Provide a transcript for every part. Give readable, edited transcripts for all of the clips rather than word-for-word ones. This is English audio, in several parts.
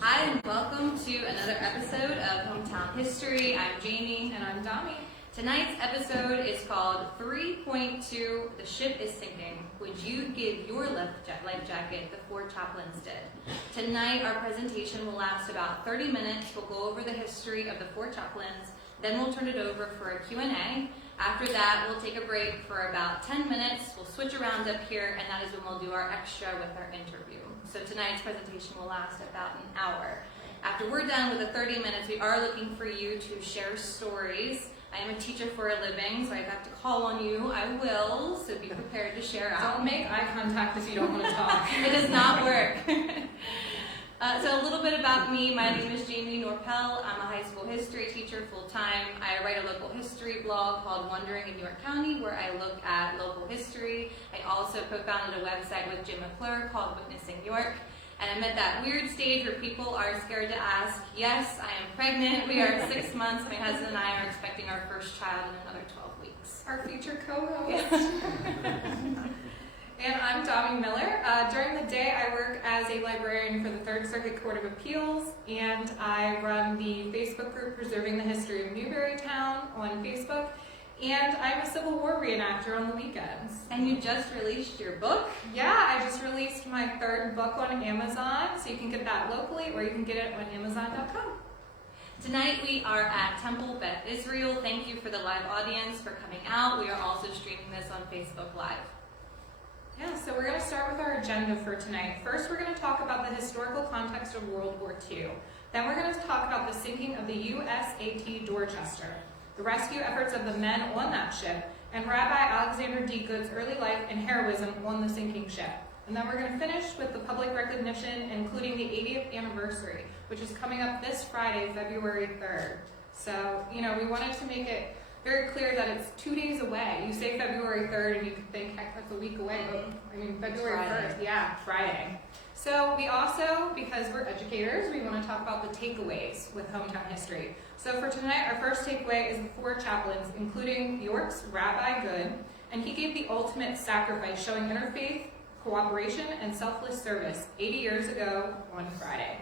Hi, and welcome to another episode of Hometown History. I'm Jamie. And I'm Dami. Tonight's episode is called 3.2, The Ship is Sinking. Would you give your life jacket the Four Chaplains did? Tonight, our presentation will last about 30 minutes. We'll go over the history of the Four Chaplains. Then we'll turn it over for a Q&A. After that, we'll take a break for about 10 minutes. We'll switch around up here, and that is when we'll do our extra with our interview. So tonight's presentation will last about an hour. After we're done with the 30 minutes, we are looking for you to share stories. I am a teacher for a living, so I have to call on you. I will, so be prepared to share out. Don't make eye contact if you don't want to talk. It does not work. So a little bit about me. My name is Jamie Norpel. I'm a high school history teacher full-time. I write a local history blog called Wandering in York County, where I look at local history. I also co-founded a website with Jim McClure called Witnessing York. And I'm at that weird stage where people are scared to ask, yes, I am pregnant. We are 6 months. My husband and I are expecting our first child in another 12 weeks. Our future co-host. And I'm Dami Miller. During the day, I work as a librarian for the Third Circuit Court of Appeals, and I run the Facebook group Preserving the History of Newberrytown on Facebook, and I'm a Civil War reenactor on the weekends. And you just released your book? Yeah, I just released my third book on Amazon, so you can get that locally, or you can get it on Amazon.com. Tonight we are at Temple Beth Israel. Thank you for the live audience for coming out. We are also streaming this on Facebook Live. Yeah, so we're going to start with our agenda for tonight. First, we're going to talk about the historical context of World War II. Then we're going to talk about the sinking of the USAT Dorchester, the rescue efforts of the men on that ship, and Rabbi Alexander D. Goode's early life and heroism on the sinking ship. And then we're going to finish with the public recognition, including the 80th anniversary, which is coming up this Friday, February 3rd. So, we wanted to make it very clear that it's 2 days away. You say February 3rd and you could think, heck, that's a week away, but February 1st, yeah, Friday. So we also, because we're educators, we want to talk about the takeaways with hometown history. So for tonight, our first takeaway is the Four Chaplains, including York's Rabbi Goode, and he gave the ultimate sacrifice, showing interfaith cooperation and selfless service 80 years ago on Friday.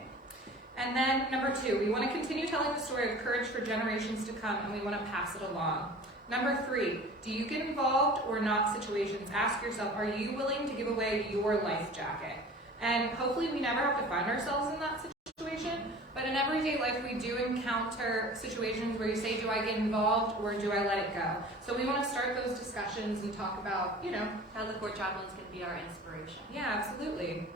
And then number 2, we want to continue telling the story of courage for generations to come, and we want to pass it along. Number 3, do you get involved or not situations? Ask yourself, are you willing to give away your life jacket? And hopefully we never have to find ourselves in that situation, but in everyday life we do encounter situations where you say, do I get involved or do I let it go? So we want to start those discussions and talk about, how the Four Chaplains can be our inspiration. Yeah, absolutely.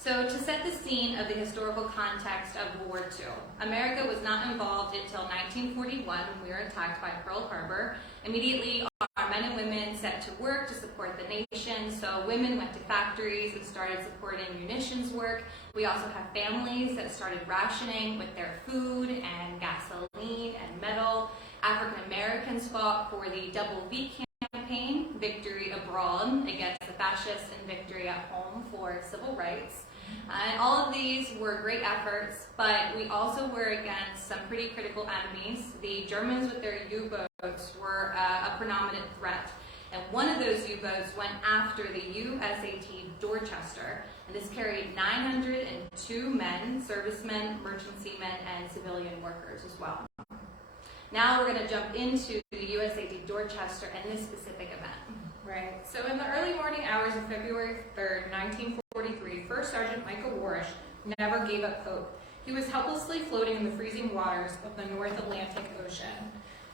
So to set the scene of the historical context of World War II, America was not involved until 1941 when we were attacked by Pearl Harbor. Immediately, our men and women set to work to support the nation. So women went to factories and started supporting munitions work. We also have families that started rationing with their food and gasoline and metal. African Americans fought for the Double V campaign, victory abroad against the fascists, and victory at home for civil rights. And all of these were great efforts, but we also were against some pretty critical enemies. The Germans with their U-boats were a predominant threat. And one of those U-boats went after the USAT Dorchester, and this carried 902 men, servicemen, merchant seamen, and civilian workers as well. Now we're going to jump into the USAT Dorchester and this specific event. Right. So in the early morning hours of February 3rd, 1943, First Sergeant Michael Warish never gave up hope. He was helplessly floating in the freezing waters of the North Atlantic Ocean.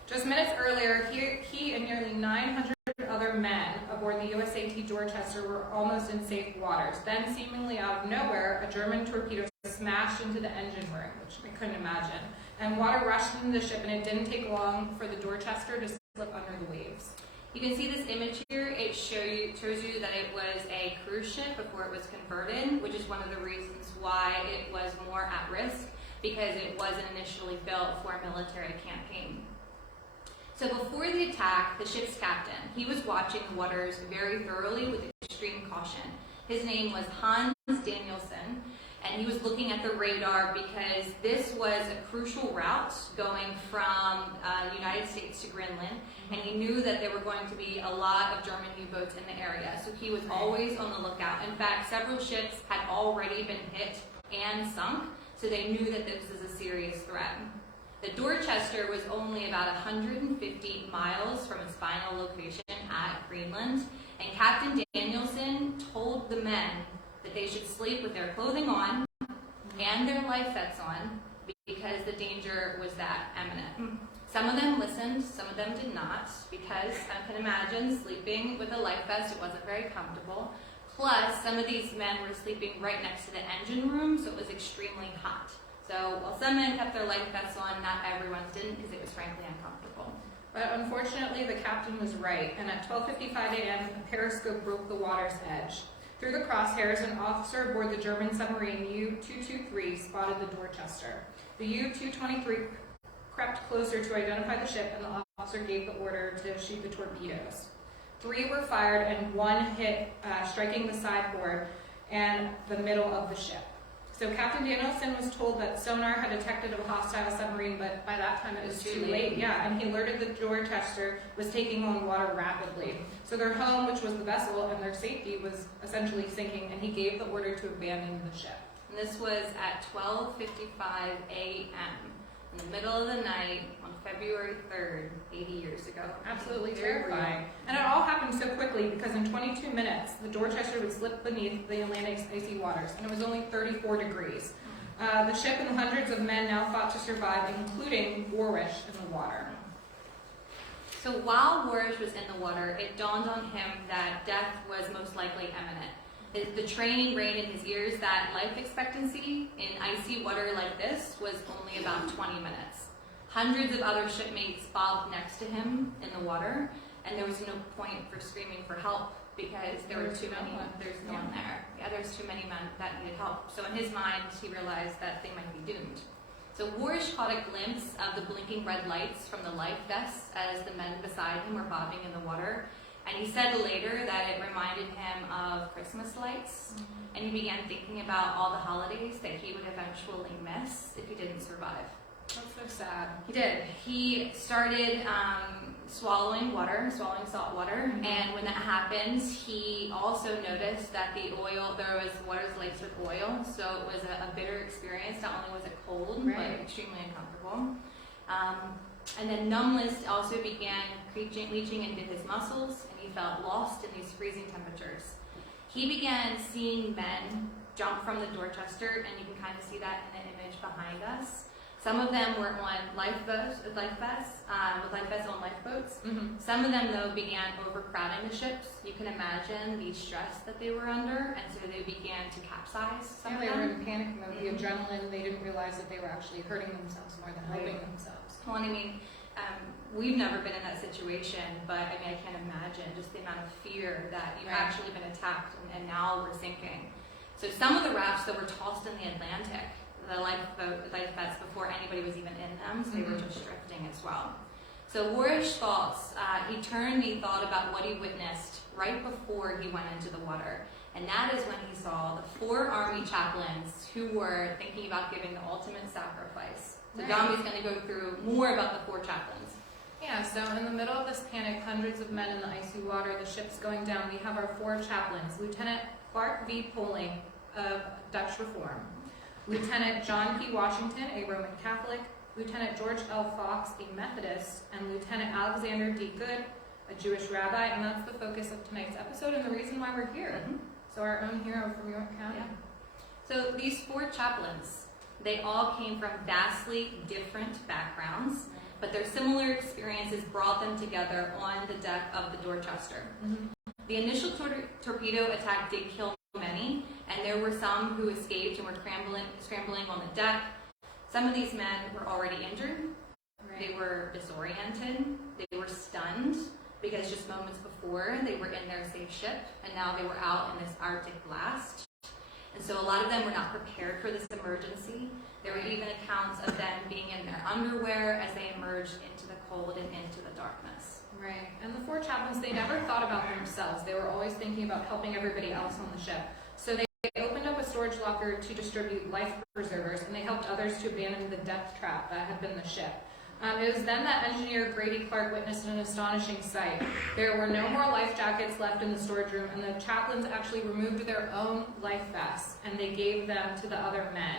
Just minutes earlier, he and nearly 900 other men aboard the USAT Dorchester were almost in safe waters. Then, seemingly out of nowhere, a German torpedo smashed into the engine room, which I couldn't imagine. And water rushed into the ship, and it didn't take long for the Dorchester to slip under the waves. You can see this image here. It shows you that it was a cruise ship before it was converted, which is one of the reasons why it was more at risk, because it wasn't initially built for a military campaign. So before the attack, the ship's captain, he was watching the waters very thoroughly with extreme caution. His name was Hans Danielson, and he was looking at the radar because this was a crucial route going from the United States to Greenland, and he knew that there were going to be a lot of German U-boats in the area, so he was always on the lookout. In fact, several ships had already been hit and sunk, so they knew that this was a serious threat. The Dorchester was only about 150 miles from its final location at Greenland, and Captain Danielson told the men that they should sleep with their clothing on and their life vests on because the danger was that imminent. Some of them listened, some of them did not, because I can imagine sleeping with a life vest, it wasn't very comfortable. Plus, some of these men were sleeping right next to the engine room, so it was extremely hot. So while some men kept their life vests on, not everyone didn't because it was frankly uncomfortable. But unfortunately, the captain was right, and at 12:55 a.m., a periscope broke the water's edge. Through the crosshairs, an officer aboard the German submarine U-223 spotted the Dorchester. The U-223 crept closer to identify the ship, and the officer gave the order to shoot the torpedoes. 3 were fired, and 1 hit, striking the sideboard and the middle of the ship. So Captain Danielson was told that sonar had detected a hostile submarine, but by that time it was too late. Yeah, and he alerted the Dorchester was taking on water rapidly. So their home, which was the vessel, and their safety was essentially sinking, and he gave the order to abandon the ship. And this was at 12:55 a.m. in the middle of the night on February 3rd, 80 years ago. Absolutely terrifying. And it all happened so quickly because in 22 minutes, the Dorchester would slip beneath the Atlantic's icy waters, and it was only 34 degrees. The ship and the hundreds of men now fought to survive, including Warwish in the water. So while Warwish was in the water, it dawned on him that death was most likely imminent. The training rang in his ears that life expectancy in icy water like this was only about 20 minutes. Hundreds of other shipmates bobbed next to him in the water, and there was no point for screaming for help because there were too many. There's no one there. Yeah, there's too many men that needed help. So in his mind, he realized that they might be doomed. So Warwish caught a glimpse of the blinking red lights from the life vests as the men beside him were bobbing in the water. And he said later that it reminded him of Christmas lights, and he began thinking about all the holidays that he would eventually miss if he didn't survive. That's so sad. He did. He started swallowing salt water, and when that happens, he also noticed that the oil, there was water's laced with oil, so it was a bitter experience. Not only was it cold, but extremely uncomfortable. And then numbness also began leaching into his muscles, and he felt lost in these freezing temperatures. He began seeing men jump from the Dorchester, and you can kind of see that in the image behind us. Some of them were on life vests on lifeboats. Some of them, though, began overcrowding the ships. You can imagine the stress that they were under, and so they began to capsize. They were in panic mode. The adrenaline, they didn't realize that they were actually hurting themselves more than helping themselves. Well, and I mean, we've never been in that situation, but I mean, I can't imagine just the amount of fear that you've actually been attacked, and now we're sinking. So some of the rafts that were tossed in the Atlantic, the life vests before anybody was even in them, so they were just drifting as well. So Warwish thoughts, he thought about what he witnessed right before he went into the water. And that is when he saw the 4 army chaplains who were thinking about giving the ultimate sacrifice. So Dami's going to go through more about the 4 chaplains. Yeah, so in the middle of this panic, hundreds of men in the icy water, the ship's going down, we have our 4 chaplains. Lieutenant Clark V. Poling of Dutch Reform. Lieutenant John P. Washington, a Roman Catholic. Lieutenant George L. Fox, a Methodist. And Lieutenant Alexander D. Goode, a Jewish rabbi. And that's the focus of tonight's episode and the reason why we're here. So our own hero from York County. Yeah. So these 4 chaplains, they all came from vastly different backgrounds, but their similar experiences brought them together on the deck of the Dorchester. The initial torpedo attack did kill many, and there were some who escaped and were scrambling on the deck. Some of these men were already injured. They were disoriented. They were stunned because just moments before they were in their safe ship, and now they were out in this Arctic blast. And so a lot of them were not prepared for this emergency. There were even accounts of them being in their underwear as they emerged into the cold and into the darkness. Right. And the 4 chaplains, they never thought about themselves. They were always thinking about helping everybody else on the ship. So they opened up a storage locker to distribute life preservers, and they helped others to abandon the death trap that had been the ship. It was then that engineer Grady Clark witnessed an astonishing sight. There were no more life jackets left in the storage room, and the chaplains actually removed their own life vests, and they gave them to the other men.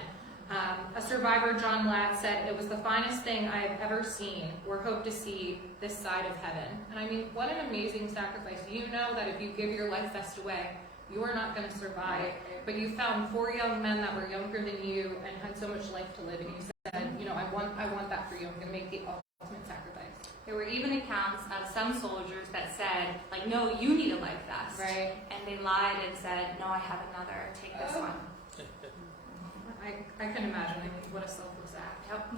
A survivor, John Ladd, said, "It was the finest thing I have ever seen or hope to see this side of heaven." And I mean, what an amazing sacrifice. You know that if you give your life vest away, you are not going to survive. But you found 4 young men that were younger than you and had so much life to live, and you said, you know, I want that for you. I'm going to make the ultimate sacrifice. There were even accounts of some soldiers that said, like, no, you need a life vest. Right. And they lied and said, no, I have another. Take this one. I can imagine. I mean, what a selfless act. Yep.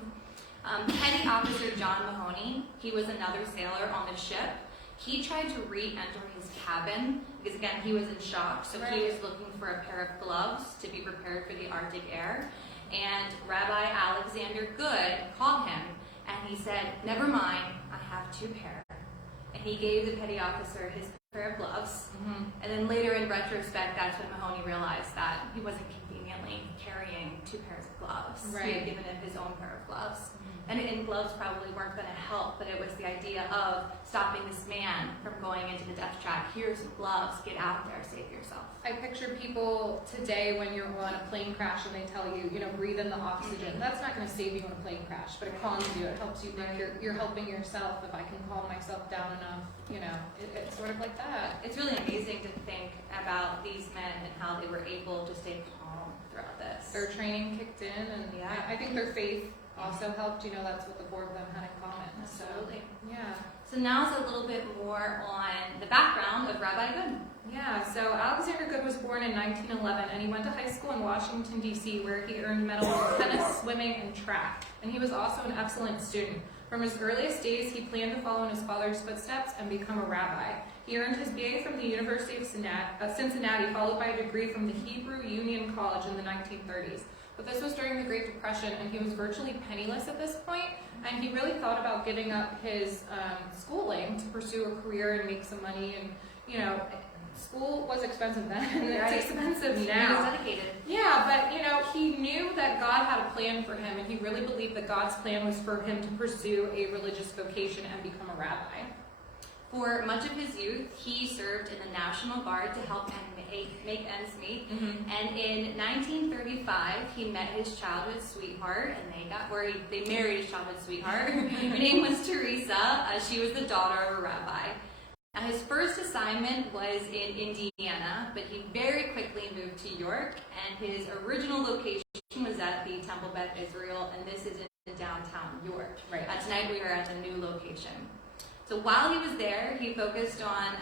Petty Officer John Mahoney, he was another sailor on the ship. He tried to re-enter his cabin because, again, he was in shock. So he was looking for a pair of gloves to be prepared for the Arctic air. And Rabbi Alexander Goode called him and he said, never mind, I have 2 pair. And he gave the petty officer his pair of gloves. And then later in retrospect, that's when Mahoney realized that he wasn't conveniently carrying 2 pairs of gloves. He had given him his own pair of gloves. And gloves probably weren't going to help, but it was the idea of stopping this man from going into the death trap. Here's some gloves, get out there, save yourself. I picture people today when you're on a plane crash and they tell you, you know, breathe in the oxygen. That's not going to save you on a plane crash, but it calms you. It helps you think you're helping yourself. If I can calm myself down enough, you know, it's sort of like that. It's really amazing to think about these men and how they were able to stay calm throughout this. Their training kicked in, and I think their faith also helped. You know, that's what the 4 of them had in common. Absolutely. So, yeah. So now it's a little bit more on the background of Rabbi Goode. Yeah, so Alexander Goode was born in 1911, and he went to high school in Washington, D.C., where he earned medals in tennis, swimming, and track. And he was also an excellent student. From his earliest days, he planned to follow in his father's footsteps and become a rabbi. He earned his BA from the University of Cincinnati, followed by a degree from the Hebrew Union College in the 1930s. But this was during the Great Depression, and he was virtually penniless at this point, and he really thought about giving up his schooling to pursue a career and make some money. And, you know, school was expensive then, and it's expensive now. He was dedicated. Yeah, but, you know, he knew that God had a plan for him, and he really believed that God's plan was for him to pursue a religious vocation and become a rabbi. For much of his youth, he served in the National Guard to help make ends meet. And in 1935, he met his childhood sweetheart, and they married his childhood sweetheart. Her name was Teresa. She was the daughter of a rabbi. Now, his first assignment was in Indiana, but he very quickly moved to York, and his original location was at the Temple Beth Israel, and this is in downtown York. Tonight we are at the new location. So while he was there, he focused on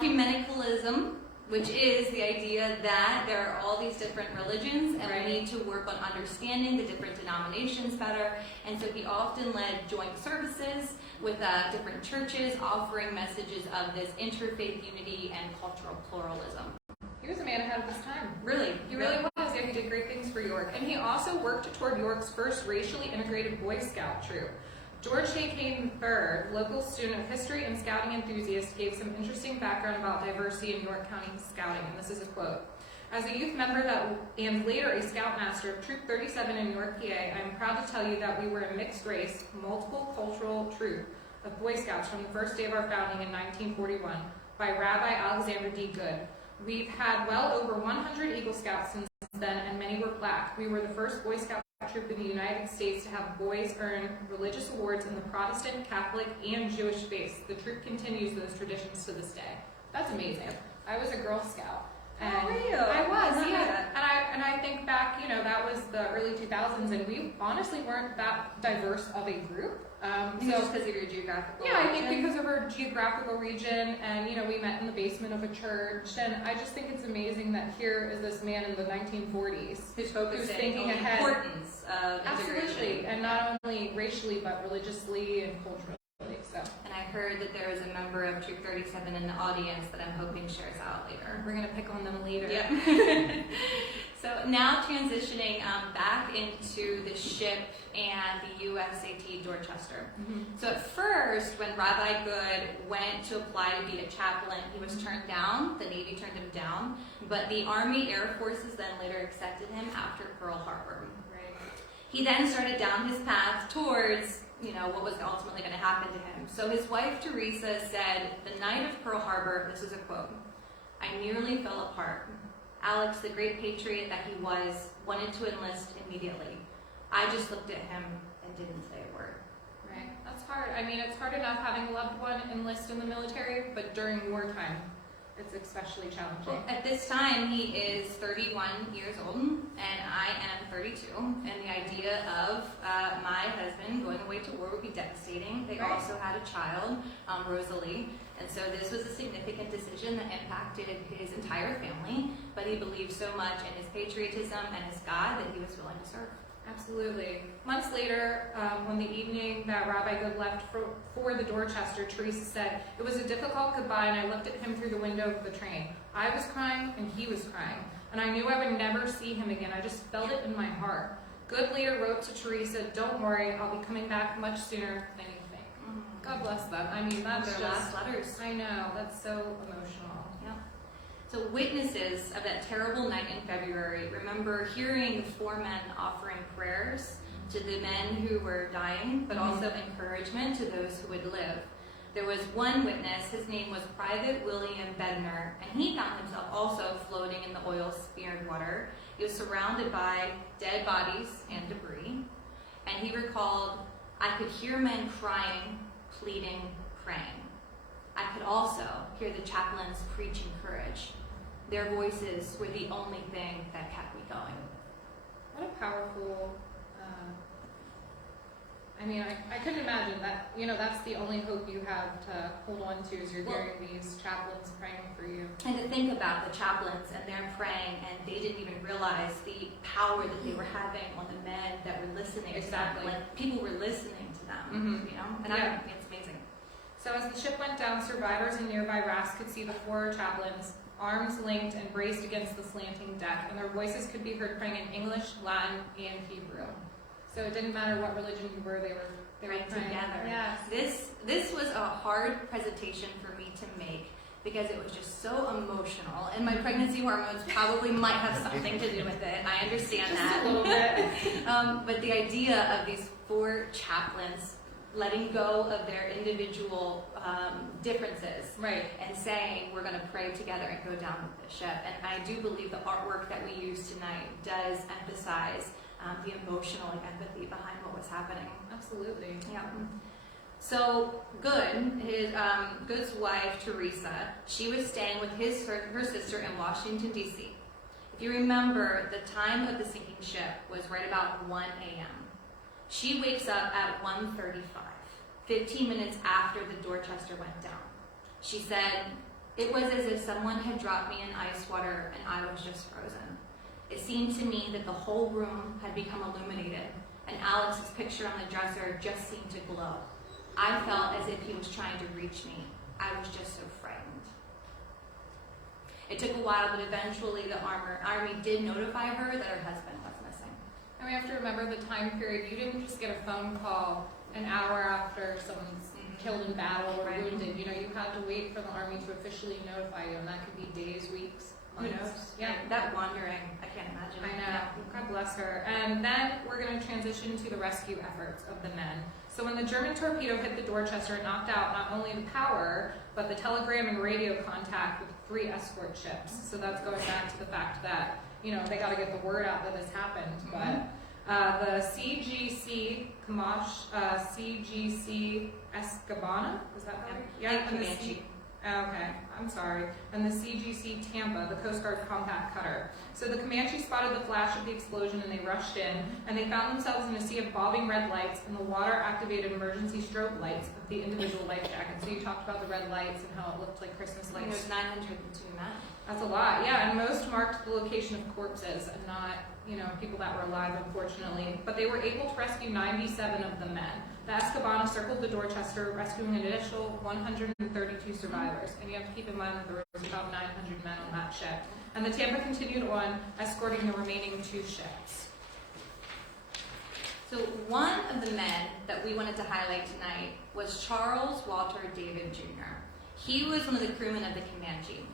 ecumenicalism, which is the idea that there are all these different religions, and we need to work on understanding the different denominations better. And so he often led joint services with different churches, offering messages of this interfaith unity and cultural pluralism. He was a man ahead of his time. Really? He really was. Yeah, he did great things for York. And he also worked toward York's first racially integrated Boy Scout troop. George J. Kane III, local student of history and scouting enthusiast, gave some interesting background about diversity in York County scouting, and this is a quote. As a youth member and later a scoutmaster of Troop 37 in York, PA, I am proud to tell you that we were a mixed race, multiple cultural troop of Boy Scouts from the first day of our founding in 1941 by Rabbi Alexander D. Goode. We've had well over 100 Eagle Scouts since then, and many were plaqued. We were the first Boy Scout troop in the United States to have boys earn religious awards in the Protestant, Catholic, and Jewish faiths. The troop continues those traditions to this day. That's amazing. I was a Girl Scout. And oh, were you? I was, yeah. And I think back, you know, that was the early 2000s, and we honestly weren't that diverse of a group. Just because of your geographical region? I think because of our geographical region, and, you know, we met in the basement of a church, and I just think it's amazing that here is this man in the 1940s who's thinking on the ahead. Importance of integration. Absolutely, and not only racially, but religiously and culturally. So. And I heard that there was a member of Troop 37 in the audience that I'm hoping shares out later. We're going to pick on them later. Yeah. So now transitioning back into the ship and the USAT Dorchester. So at first, when Rabbi Goode went to apply to be a chaplain, he was turned down. The Navy turned him down. But the Army Air Forces then later accepted him after Pearl Harbor. He then started down his path towards, you know, what was ultimately going to happen to him. So his wife, Teresa, said, the night of Pearl Harbor, this is a quote, I nearly fell apart. Alex, the great patriot that he was, wanted to enlist immediately. I just looked at him and didn't say a word. Right. That's hard. I mean, it's hard enough having a loved one enlist in the military, but during wartime, it's especially challenging. Well, at this time, he is 31 years old, and I am 32. And the idea of my husband going away to war would be devastating. They Right. also had a child, Rosalie, and so this was a significant decision that impacted his entire family. But he believed so much in his patriotism and his God that he was willing to serve. Absolutely. Months later, on the evening that Rabbi Goode left for the Dorchester, Teresa said, "It was a difficult goodbye, and I looked at him through the window of the train. I was crying, and he was crying, and I knew I would never see him again. I just felt it in my heart." Goode later wrote to Teresa, "Don't worry, I'll be coming back much sooner than you think." God bless them. I mean, that's Their just... last letters. I know, that's so emotional. Yeah. So witnesses of that terrible night in February remember hearing the four men offering prayers to the men who were dying, but also encouragement to those who would live. There was one witness, his name was Private William Bednar, and he found himself also floating in the oil-smeared water. He was surrounded by dead bodies and debris, and he recalled, "I could hear men crying, pleading, praying. I could also hear the chaplains preaching courage. Their voices were the only thing that kept me going." What a powerful, I mean, I couldn't imagine that, that's the only hope you have to hold on to is you're hearing these chaplains praying for you. And to think about the chaplains and they're praying and they didn't even realize the power that they were having on the men that were listening Exactly. to them. Like, people were listening to them, And Yeah. it's amazing. So as the ship went down, survivors in nearby rafts could see the four chaplains, arms linked and braced against the slanting deck, and their voices could be heard praying in English, Latin, and Hebrew. So it didn't matter what religion you were, they were Right praying together. Yes. This was a hard presentation for me to make because it was just so emotional, and my pregnancy hormones probably might have something to do with it. I understand Just that. a little bit. But the idea of these four chaplains letting go of their individual differences Right. and saying we're going to pray together and go down with the ship. And I do believe the artwork that we use tonight does emphasize the emotional empathy behind what was happening. Absolutely. Yeah. So Goode, Goode's wife Teresa, she was staying with her sister in Washington D.C. If you remember, the time of the sinking ship was right about 1 a.m. She wakes up at 1:35, 15 minutes after the Dorchester went down. She said, "It was as if someone had dropped me in ice water and I was just frozen. It seemed to me that the whole room had become illuminated, and Alex's picture on the dresser just seemed to glow. I felt as if he was trying to reach me. I was just so frightened." It took a while, but eventually the army did notify her that her husband was missing. And we have to remember the time period. You didn't just get a phone call an hour after someone's killed in battle or Right. wounded. You had to wait for the army to officially notify you, and that could be days, weeks, Who months. knows? Yeah. That wandering, I can't imagine. I know. God bless her. And then we're going to transition to the rescue efforts of the men. So when the German torpedo hit the Dorchester, it knocked out not only the power, but the telegram and radio contact with 3 escort ships. So that's going back to the fact that, they got to get the word out that this happened. But the CGC CGC Escabana, is that right? Yeah, and the Comanche. Okay, I'm sorry. And the CGC Tampa, the Coast Guard compact cutter. So the Comanche spotted the flash of the explosion and they rushed in, and they found themselves in a sea of bobbing red lights, and the water-activated emergency strobe lights of the individual life jackets. So you talked about the red lights and how it looked like Christmas lights. There's 902 men. That's a lot, yeah, and most marked the location of corpses and not, people that were alive, unfortunately. But they were able to rescue 97 of the men. The Escabana circled the Dorchester, rescuing an additional 132 survivors. And you have to keep in mind that there was about 900 men on that ship. And the Tampa continued on, escorting the remaining 2 ships. So one of the men that we wanted to highlight tonight was Charles Walter David Jr. He was one of the crewmen of the Comanche.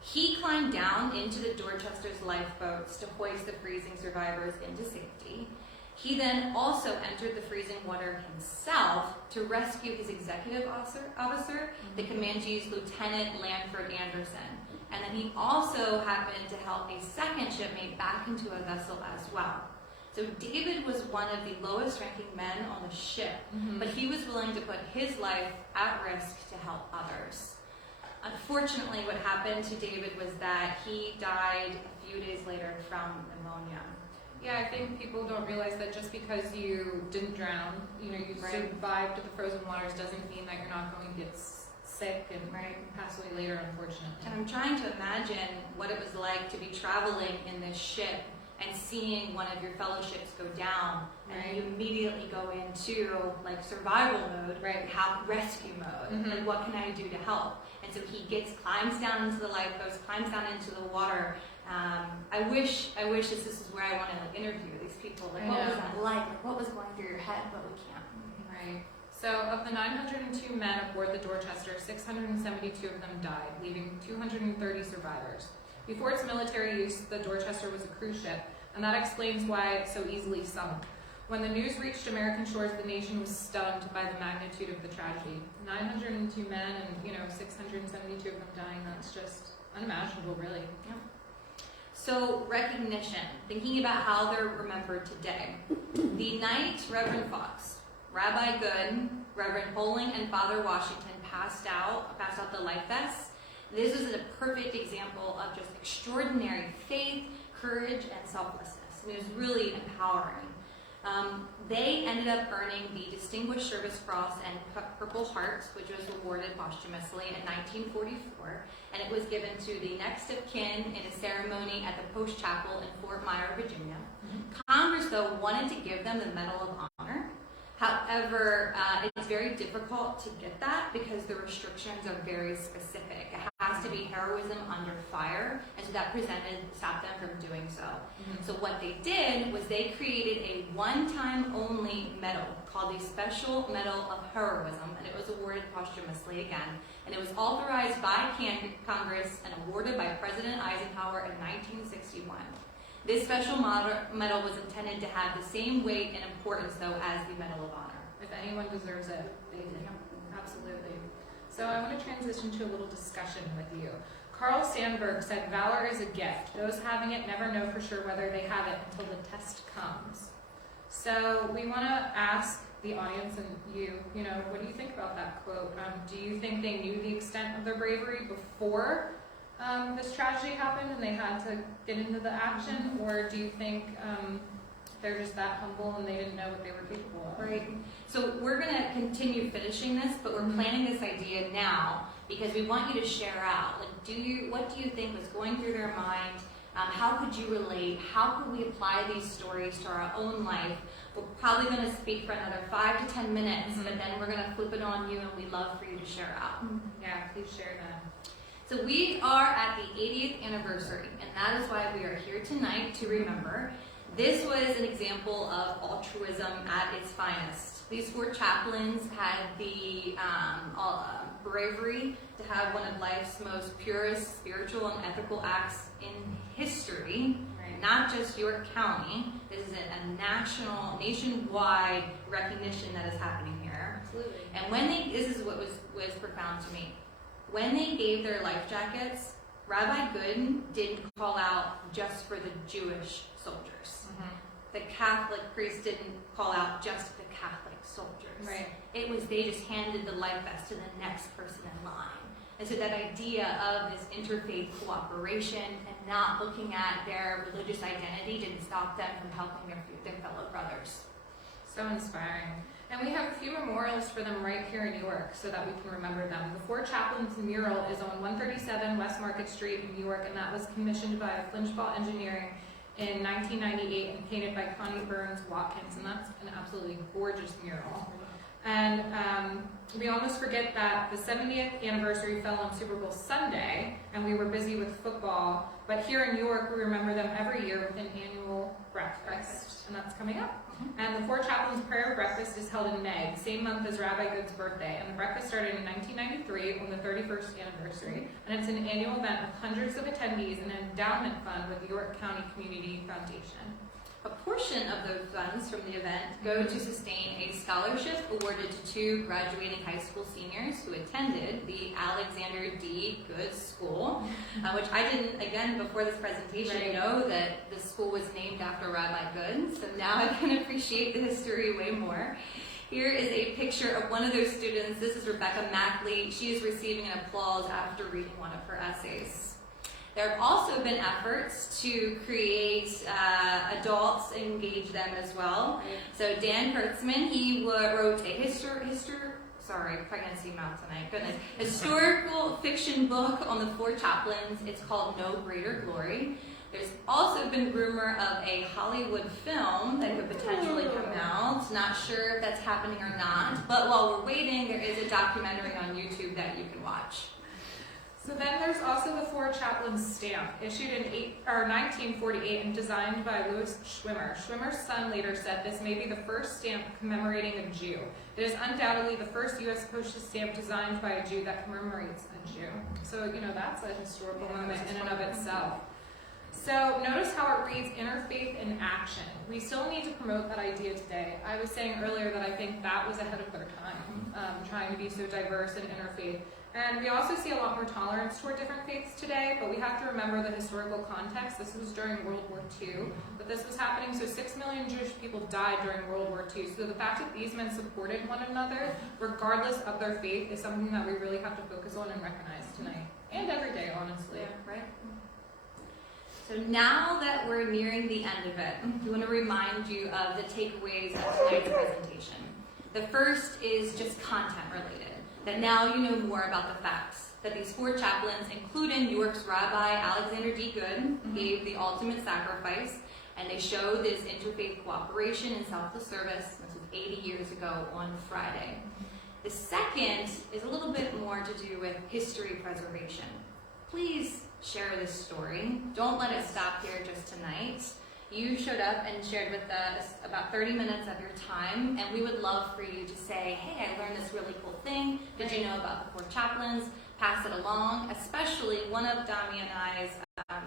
He climbed down into the Dorchester's lifeboats to hoist the freezing survivors into safety. He then also entered the freezing water himself to rescue his executive officer, the Comanche's Lieutenant Lanford Anderson. and then he also happened to help a second shipmate back into a vessel as well. So David was one of the lowest ranking men on the ship, but he was willing to put his life at risk to help others. Unfortunately, what happened to David was that he died a few days later from pneumonia. Yeah, I think people don't realize that just because you didn't drown, you survived the frozen waters doesn't mean that you're not going to get sick and pass away later, unfortunately. And I'm trying to imagine what it was like to be traveling in this ship and seeing one of your fellow ships go down, and you immediately go into like survival mode, rescue mode, like what can I do to help? And so he climbs down into the lifeboats, climbs down into the water. I wish this is where I want to interview these people. Like, what was that like? Like, what was going through your head? But we can't. Right. So, of the 902 men aboard the Dorchester, 672 of them died, leaving 230 survivors. Before its military use, the Dorchester was a cruise ship, and that explains why it so easily sunk. When the news reached American shores, the nation was stunned by the magnitude of the tragedy. 902 men and 672 of them dying, that's just unimaginable, really. Yeah. So recognition, thinking about how they're remembered today. The night Reverend Fox, Rabbi Goode, Reverend Poling, and Father Washington passed out the life vests. This is a perfect example of just extraordinary faith, courage, and selflessness. And it was really empowering. They ended up earning the Distinguished Service Cross and Purple Heart, which was awarded posthumously in 1944, and it was given to the next of kin in a ceremony at the Post Chapel in Fort Myer, Virginia. Congress, though, wanted to give them the Medal of Honor. However, it's very difficult to get that because the restrictions are very specific. It has to be heroism under fire, and so that stopped them from doing so. So what they did was they created a one-time only medal called the Special Medal of Heroism, and it was awarded posthumously again. And it was authorized by Congress and awarded by President Eisenhower in 1961. This special medal was intended to have the same weight and importance, though, as the Medal of Honor. If anyone deserves it, they did. Absolutely. So I want to transition to a little discussion with you. Carl Sandburg said, "Valor is a gift. Those having it never know for sure whether they have it until the test comes." So we want to ask the audience and you, what do you think about that quote? Do you think they knew the extent of their bravery before this tragedy happened and they had to get into the action, or do you think they're just that humble and they didn't know what they were capable of? Right. So we're going to continue finishing this, but we're planning this idea now because we want you to share out. Like, what do you think was going through their mind? How could you relate? How could we apply these stories to our own life? We're probably going to speak for another 5 to 10 minutes, but then we're going to flip it on you, and we'd love for you to share out. Yeah, please share that. So we are at the 80th anniversary, and that is why we are here tonight to remember. This was an example of altruism at its finest. These four chaplains had the bravery to have one of life's most purest spiritual and ethical acts in history, not just York County. This is a nationwide recognition that is happening here. Absolutely. And this is what was profound to me. When they gave their life jackets, Rabbi Goode didn't call out just for the Jewish soldiers. The Catholic priest didn't call out just the Catholic soldiers. Right. It was they just handed the life vest to the next person in line. And so that idea of this interfaith cooperation and not looking at their religious identity didn't stop them from helping their fellow brothers. So inspiring. And we have a few memorials for them right here in Newark so that we can remember them. The Four Chaplains mural is on 137 West Market Street in Newark, and that was commissioned by Flinchball Engineering in 1998 and painted by Connie Burns Watkins, and that's an absolutely gorgeous mural. And we almost forget that the 70th anniversary fell on Super Bowl Sunday, and we were busy with football, but here in Newark we remember them every year with an annual breakfast, and that's coming up. And the Four Chaplains Prayer Breakfast is held in May, the same month as Rabbi Goode's birthday. And the breakfast started in 1993 on the 31st anniversary. And it's an annual event with hundreds of attendees and an endowment fund with the York County Community Foundation. A portion of those funds from the event go to sustain a scholarship awarded to 2 graduating high school seniors who attended the Alexander D. Goode School, which I didn't, again, before this presentation, know that the school was named after Rabbi Goode, so now I can appreciate the history way more. Here is a picture of one of those students. This is Rebecca Mackley. She is receiving an applause after reading one of her essays. There have also been efforts to create adults, engage them as well. So Dan Kurtzman, he wrote a pregnancy mouth tonight, goodness, historical fiction book on the Four Chaplains. It's called No Greater Glory. There's also been rumor of a Hollywood film that could potentially come out. Not sure if that's happening or not, but while we're waiting, there is a documentary on YouTube that you can watch. So then there's also the Four Chaplains stamp, issued in 1948 and designed by Louis Schwimmer. Schwimmer's son later said this may be the first stamp commemorating a Jew. It is undoubtedly the first U.S. postage stamp designed by a Jew that commemorates a Jew. So, that's a historical moment in and of itself. So notice how it reads interfaith in action. We still need to promote that idea today. I was saying earlier that I think that was ahead of their time, trying to be so diverse and interfaith. And we also see a lot more tolerance toward different faiths today, but we have to remember the historical context. This was during World War II, but this was happening, so 6 million Jewish people died during World War II. So the fact that these men supported one another, regardless of their faith, is something that we really have to focus on and recognize tonight. And every day, honestly. Yeah, right? So now that we're nearing the end of it, we want to remind you of the takeaways of tonight's presentation. The first is just content related. That now you know more about the facts. That these 4 chaplains, including York's Rabbi Alexander D. Goode, gave the ultimate sacrifice, and they showed this interfaith cooperation and selfless service. This was 80 years ago on Friday. The second is a little bit more to do with history preservation. Please share this story. Don't let it stop here just tonight. You showed up and shared with us about 30 minutes of your time, and we would love for you to say, hey, I learned this really cool thing. Did you know about the 4 chaplains? Pass it along. Especially one of Dami and I's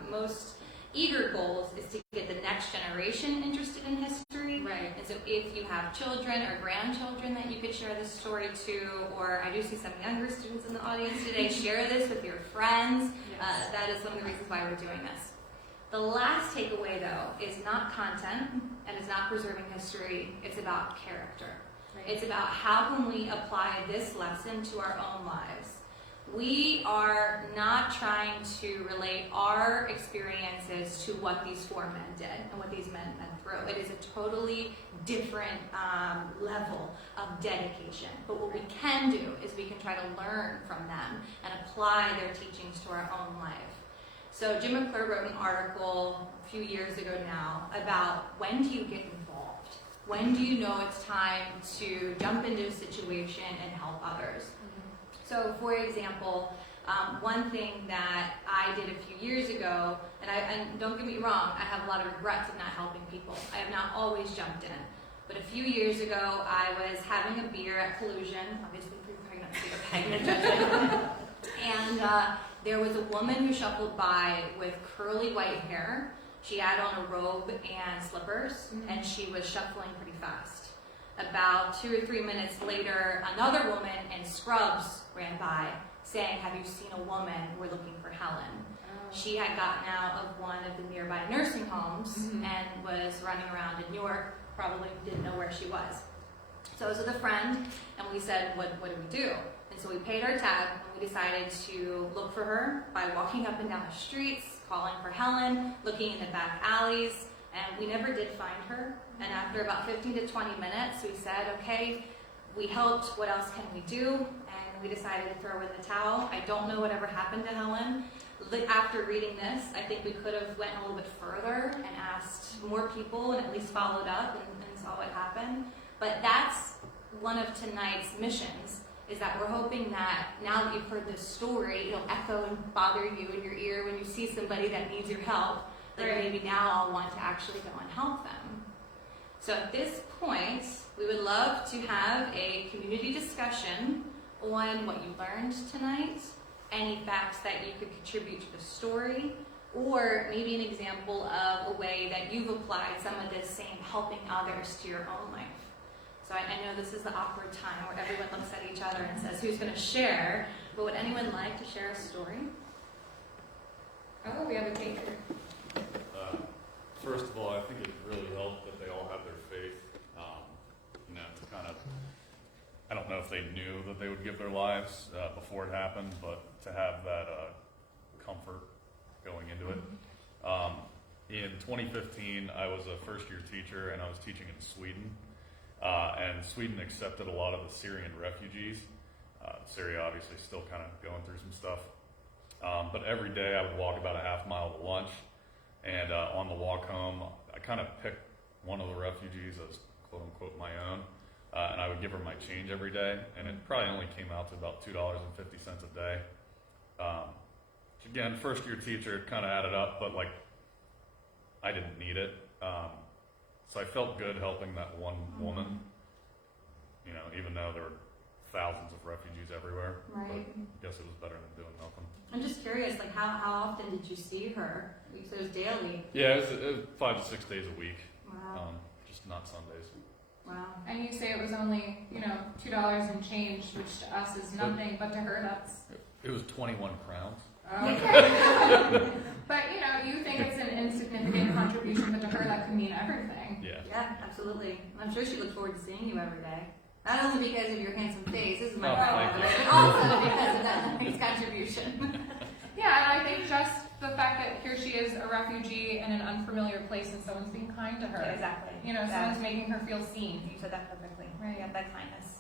most eager goals is to get the next generation interested in history. Right. And so if you have children or grandchildren that you could share this story to, or I do see some younger students in the audience today, share this with your friends. Yes. That is one of the reasons why we're doing this. The last takeaway, though, is not content and is not preserving history. It's about character. Right. It's about how can we apply this lesson to our own lives. We are not trying to relate our experiences to what these 4 men did and what these men went through. It is a totally different level of dedication. But what we can do is we can try to learn from them and apply their teachings to our own life. So Jim McClure wrote an article a few years ago now about when do you get involved? When do you know it's time to jump into a situation and help others? So for example, one thing that I did a few years ago, and don't get me wrong, I have a lot of regrets of not helping people. I have not always jumped in. But a few years ago, I was having a beer at Collusion, obviously pre-pregnancy, the pregnant judging. And there was a woman who shuffled by with curly white hair. She had on a robe and slippers, and she was shuffling pretty fast. About 2 or 3 minutes later, another woman in scrubs ran by saying, have you seen a woman? We're looking for Helen. She had gotten out of one of the nearby nursing homes and was running around in York, probably didn't know where she was. So I was with a friend, and we said, what do we do? And so we paid our tab, and we decided to look for her by walking up and down the streets, calling for Helen, looking in the back alleys, and we never did find her. And after about 15 to 20 minutes, we said, okay, we helped, what else can we do? And we decided to throw in the towel. I don't know whatever happened to Helen. After reading this, I think we could have went a little bit further and asked more people and at least followed up and saw what happened. But that's one of tonight's missions, is that we're hoping that now that you've heard this story, it'll echo and bother you in your ear when you see somebody that needs your help, that maybe now I'll want to actually go and help them. So at this point, we would love to have a community discussion on what you learned tonight, any facts that you could contribute to the story, or maybe an example of a way that you've applied some of this same helping others to your own life. So I know this is the awkward time where everyone looks at each other and says, who's going to share? But would anyone like to share a story? Oh, we have a taker. First of all, I think it really helped that they all have their faith. To kind of, I don't know if they knew that they would give their lives before it happened, but to have that comfort going into it. In 2015, I was a first-year teacher, and I was teaching in Sweden. And Sweden accepted a lot of the Syrian refugees. Syria obviously still kind of going through some stuff. But every day I would walk about a half mile to lunch, and on the walk home, I kind of picked one of the refugees as quote-unquote my own, and I would give her my change every day, and it probably only came out to about $2.50 a day. Again, first-year teacher, it kind of added up, but like I didn't need it. So I felt good helping that one woman, even though there were thousands of refugees everywhere. Right. But I guess it was better than doing nothing. I'm just curious, like how often did you see her? You said it was daily. Yeah, it was 5 to 6 days a week, Wow. just not Sundays. Wow. And you say it was only, $2 and change, which to us is nothing, but to her that's... It was 21 crowns. Okay. But, you think it's an insignificant contribution, but to her that could mean everything. Yeah. Yeah, absolutely. I'm sure she looked forward to seeing you every day. Not only because of your handsome face, this is my Oh, problem, thank but also because of that nice contribution. Yeah, and I think just the fact that here she is, a refugee in an unfamiliar place, and someone's being kind to her. Yeah, exactly. Someone's making her feel seen. You said that perfectly. Right. Yeah, that kindness.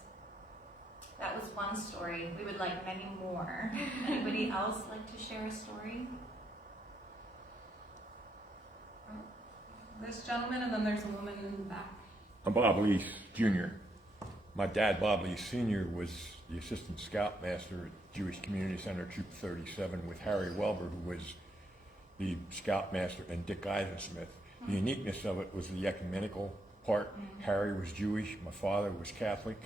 That was one story. We would like many more. Anybody else like to share a story? This gentleman, and then there's a woman in the back. I'm Bob Lease, Jr. My dad, Bob Lease, Sr., was the assistant scoutmaster at Jewish Community Center, Troop 37, with Harry Welber, who was the scoutmaster, and Dick Eisensmith. The uniqueness of it was the ecumenical part. Harry was Jewish, my father was Catholic,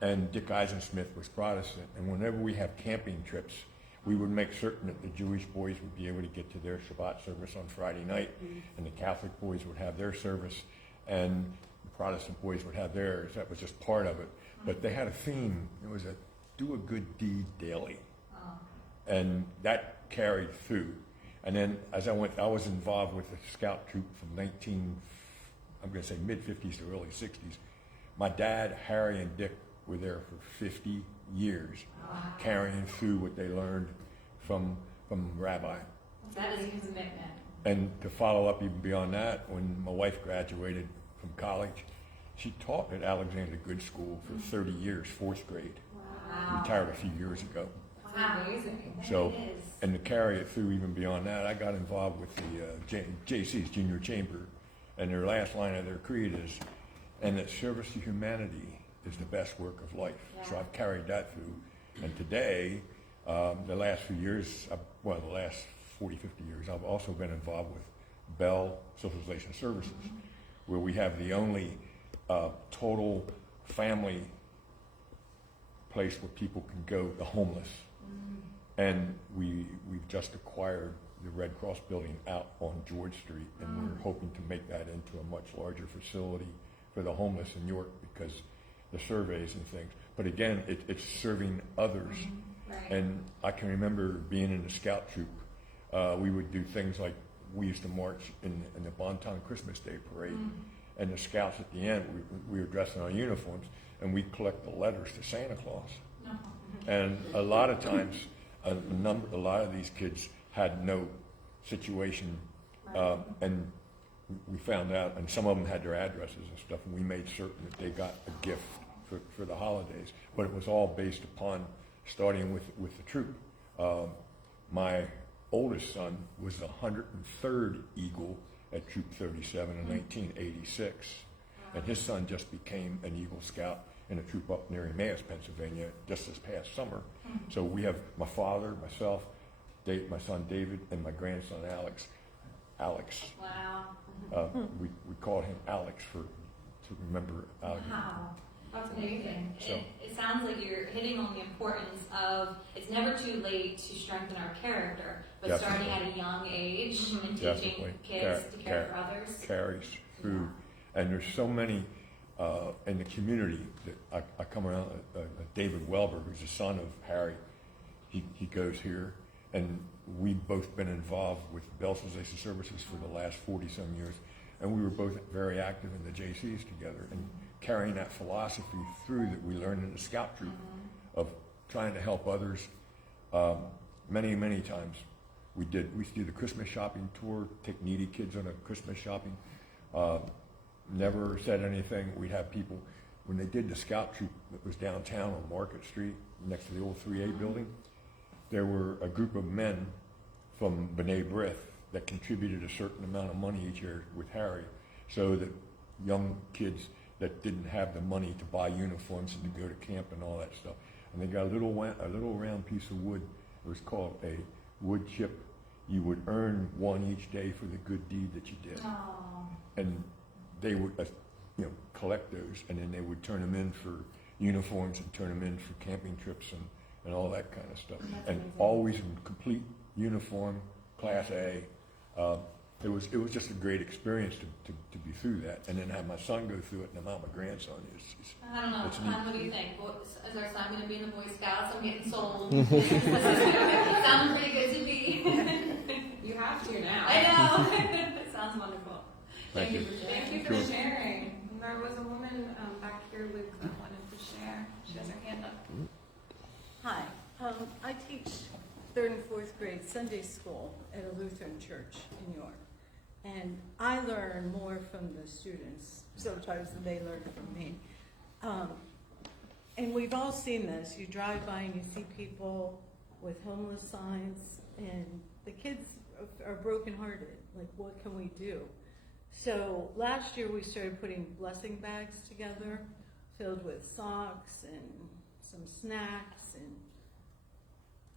and Dick Eisensmith was Protestant. And whenever we have camping trips, we would make certain that the Jewish boys would be able to get to their Shabbat service on Friday night, and the Catholic boys would have their service, and the Protestant boys would have theirs. That was just part of it. But they had a theme. It was a do a good deed daily. And that carried through. And then as I was involved with the scout troop from mid-50s to early 60s. My dad, Harry, and Dick were there for 50 years, carrying through what they learned from Rabbi. That is commitment. And to follow up even beyond that, when my wife graduated from college, she taught at Alexander Good School for 30 years, 4th grade. Wow. Retired a few years ago. Wow. Amazing. So, It is. and to carry it through even beyond that, I got involved with the JC's Junior Chamber, and their last line of their creed is, and that service to humanity is the best work of life. Yeah. So I've carried that through. And today, the last few years, the last 40, 50 years, I've also been involved with Bell Socialization Services, where we have the only total family place where people can go, the homeless. And we've just acquired the Red Cross building out on George Street, and we're hoping to make that into a much larger facility for the homeless in York because the surveys and things. But again, it's serving others. Right. And I can remember being in the scout troop. We would do things like we used to march in the Bonton Christmas Day parade, and the scouts at the end, we were dressed in our uniforms, and we'd collect the letters to Santa Claus. And a lot of times, a lot of these kids had no situation, and we found out, and some of them had their addresses and stuff, and we made certain that they got a gift for the holidays. But it was all based upon starting with the troop. My oldest son was the 103rd Eagle at Troop 37 in 1986, and his son just became an Eagle Scout in a troop up near Emmaus, Pennsylvania, just this past summer. So we have my father, myself, my son David, and my grandson Alex. Wow. We called him Alex to remember Alex. Wow. That's amazing. So- It sounds like you're hitting on the importance of it's never too late to strengthen our character, but Definitely. starting at a young age and teaching Definitely. kids to care for others. Carries through, and there's so many in the community that I come around. David Welber, who's the son of Harry, he goes here, and we've both been involved with Belsalvation Services for the last 40-some years, and we were both very active in the JCs together, and carrying that philosophy through that we learned in the scout troop of trying to help others. Many times we used to do the Christmas shopping tour, take needy kids on a Christmas shopping. Never said anything. We'd have people, when they did the scout troop that was downtown on Market Street next to the old 3A building, there were a group of men from B'nai B'rith that contributed a certain amount of money each year with Harry, so that young kids that didn't have the money to buy uniforms and to go to camp and all that stuff. And they got a little round piece of wood. It was called a wood chip. You would earn one each day for the good deed that you did. Oh. And they would, collect those, and then they would turn them in for uniforms and turn them in for camping trips and all that kind of stuff. That's and amazing. Always in complete uniform, Class A. It was just a great experience to be through that, and then have my son go through it, and now my grandson is. I don't know. It's neat. What do you think? Is our son going to be in the Boy Scouts? I'm getting sold. It sounds pretty good to me. You have to now. I know. It sounds wonderful. Thank you. for sharing. Thank you for Sure. sharing. And there was a woman back here, Luke, that wanted to share. She has her hand up. Hi, I teach 3rd and 4th grade Sunday school at a Lutheran church in York. And I learn more from the students sometimes than they learn from me. And we've all seen this. You drive by and you see people with homeless signs, and the kids are brokenhearted. Like, what can we do? So last year we started putting blessing bags together filled with socks and some snacks and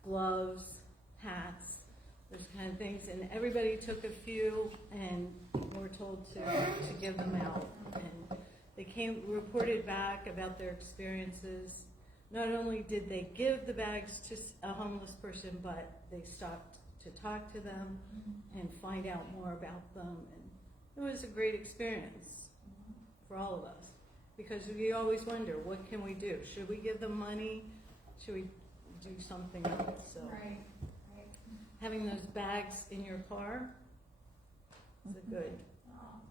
gloves, hats, those kind of things. And everybody took a few and were told to give them out. And they reported back about their experiences. Not only did they give the bags to a homeless person, but they stopped to talk to them and find out more about them. And it was a great experience for all of us, because we always wonder, what can we do? Should we give them money? Should we do something else? So Right. having those bags in your car is a good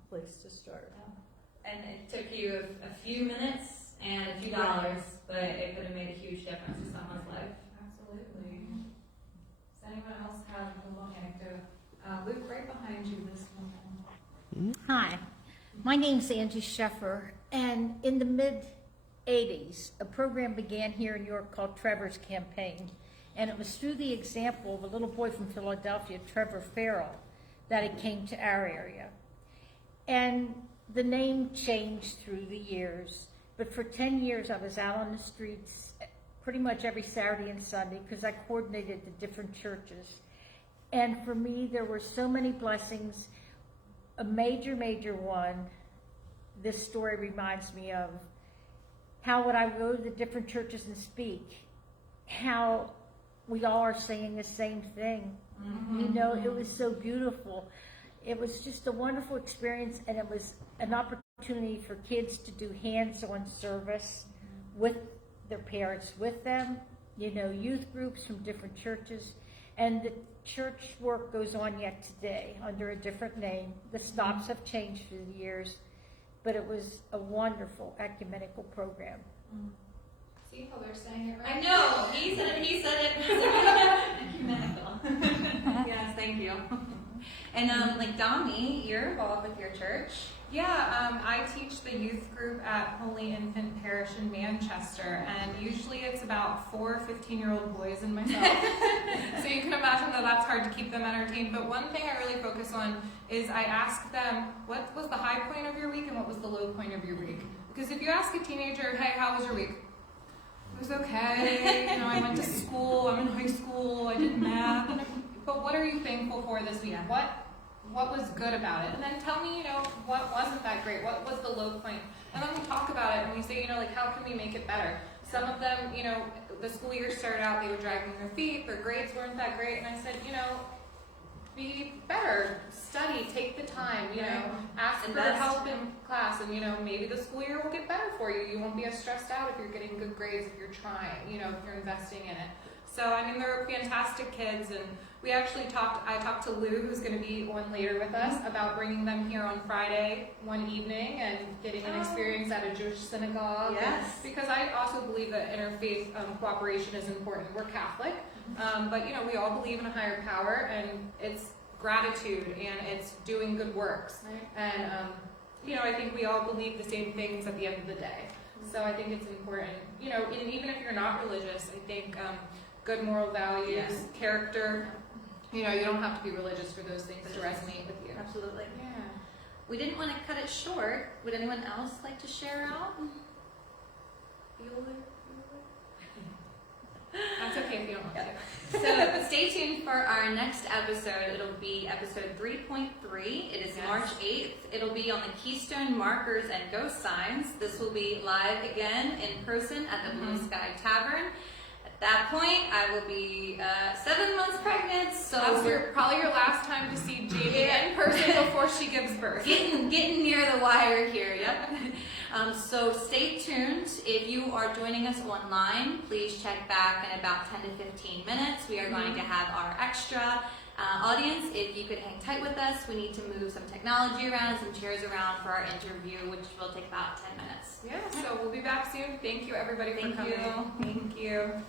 place to start. And it took you a few minutes and a few dollars, but it could have made a huge difference to someone's life. Absolutely. Does anyone else have a little anecdote? Luke, right behind you, this one. Hi, my name's Angie Sheffer, and in the mid-'80s, a program began here in York called Trevor's Campaign, and it was through the example of a little boy from Philadelphia, Trevor Farrell, that it came to our area. And the name changed through the years, but for 10 years I was out on the streets pretty much every Saturday and Sunday because I coordinated the different churches. And for me, there were so many blessings. A major one, this story reminds me of how when I go to the different churches and speak, how we all are saying the same thing. You know, it was so beautiful. It was just a wonderful experience, and it was an opportunity for kids to do hands-on service with their parents with them, youth groups from different churches. And the church work goes on yet today under a different name. The stops have changed through the years, but it was a wonderful ecumenical program. See how they're saying it right? I know. He said it. Ecumenical. Yes, thank you. And Dami, you're involved with your church. Yeah, I teach the youth group at Holy Infant Parish in Manchester, and usually it's about 4 15-year-old boys and myself. So you can imagine that that's hard to keep them entertained. But one thing I really focus on is I ask them, what was the high point of your week and what was the low point of your week? Because if you ask a teenager, hey, how was your week? It was okay. I went to school. I'm in high school. I did math. But what are you thankful for this week? what was good about it, and then tell me, what wasn't that great, what was the low point, and then we talk about it and we say, like, how can we make it better? Some of them, the school year started out, they were dragging their feet, their grades weren't that great, and I said, be better, study, take the time, ask for help in class, and maybe the school year will get better for you. You won't be as stressed out if you're getting good grades, if you're trying, if you're investing in it. So, they're fantastic kids, and I talked to Lou, who's going to be on later with us, about bringing them here on Friday one evening and getting an experience at a Jewish synagogue. Yes. Because I also believe that interfaith cooperation is important. We're Catholic, but we all believe in a higher power, and it's gratitude and it's doing good works. Right. And I think we all believe the same things at the end of the day. So I think it's important. And even if you're not religious, I think good moral values, character. You don't have to be religious for those things to resonate with you. Absolutely. Yeah. We didn't want to cut it short. Would anyone else like to share out? That's okay if you don't want to. So stay tuned for our next episode. It'll be episode 3.3. It is March 8th. It'll be on the Keystone Markers and Ghost Signs. This will be live again in person at the Blue Sky Tavern. At that point, I will be 7 months pregnant, so That's probably your last time to see Jamie in person before she gives birth. getting near the wire here. Yep. So stay tuned. If you are joining us online, please check back in about 10 to 15 minutes. We are going to have our extra audience. If you could hang tight with us, we need to move some technology around, some chairs around for our interview, which will take about 10 minutes. Yeah, so we'll be back soon. Thank you, everybody, for Thank coming. you. Thank you.